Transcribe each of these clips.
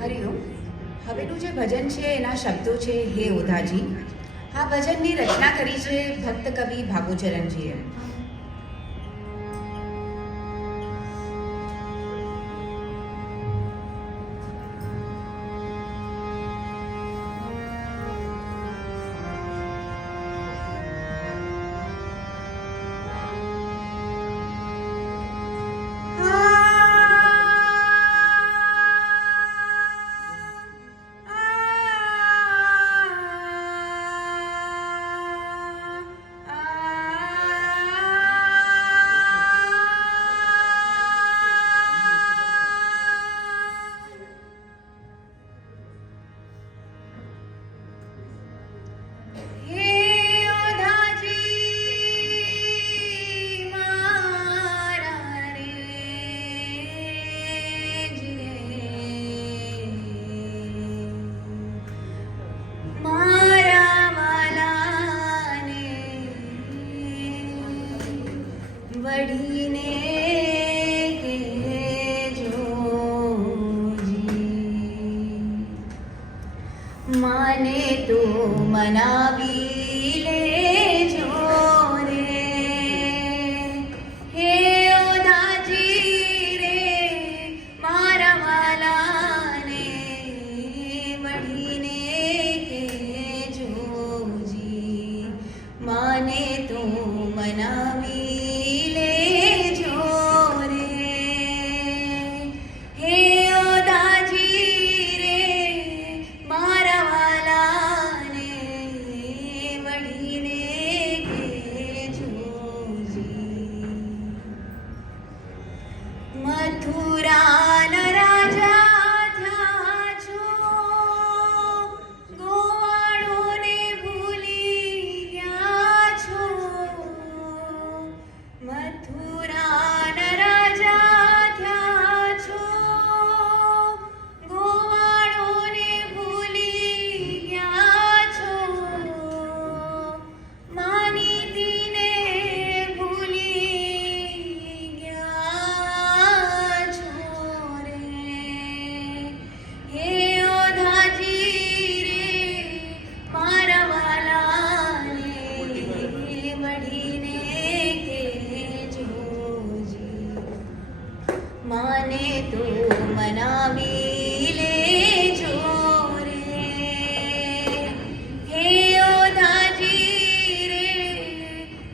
હરિઓમ. હવેનું જે ભજન છે એના શબ્દો છે હે ઓધાજી. આ ભજનની રચના કરી છે ભક્ત કવિ ભાગોચરણજીએ. વઢીને માને તો મનાવી લેજો રે. હે ઓધાજી રે મારા વાલાને વઢીને કેજોજી. માને તો મનાવી મથુરાના રાજા થયા છો, ગોવાળોને ભૂલી ગયા છો. મથુરાના રાજા થયા છો, ગોવાળોને ભૂલી ગયા છો. માનીતીને માને તો મનાવી લેજો રે. હે ઓધાજી રે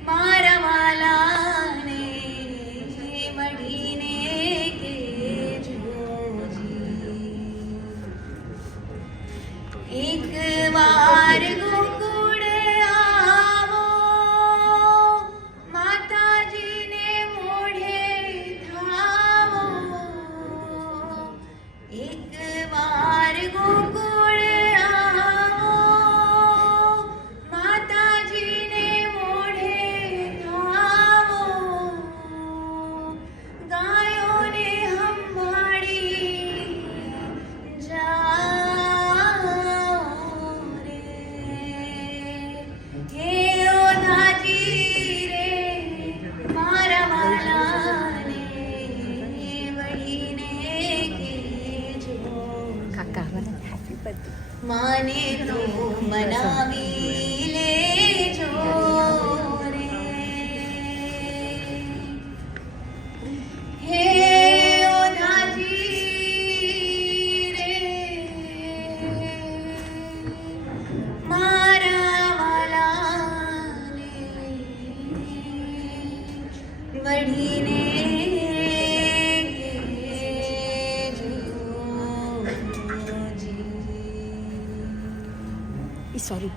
મારા વાલાને મળીને કેજોજી. એક વાર ગોકુળ આવો, માતાજીને મોઢે થાવો. એક વાર ગોકુળ આવો, માતાજીને મોઢે થાવો. ગાયોને સંભાળી જાઓ રે. હે ઓધાજી રે મારા વાલાને વળીને માને તો મનાવી લેજો રે. હે ઓધાજી રે મારા વાલાને વઢીને Sorry.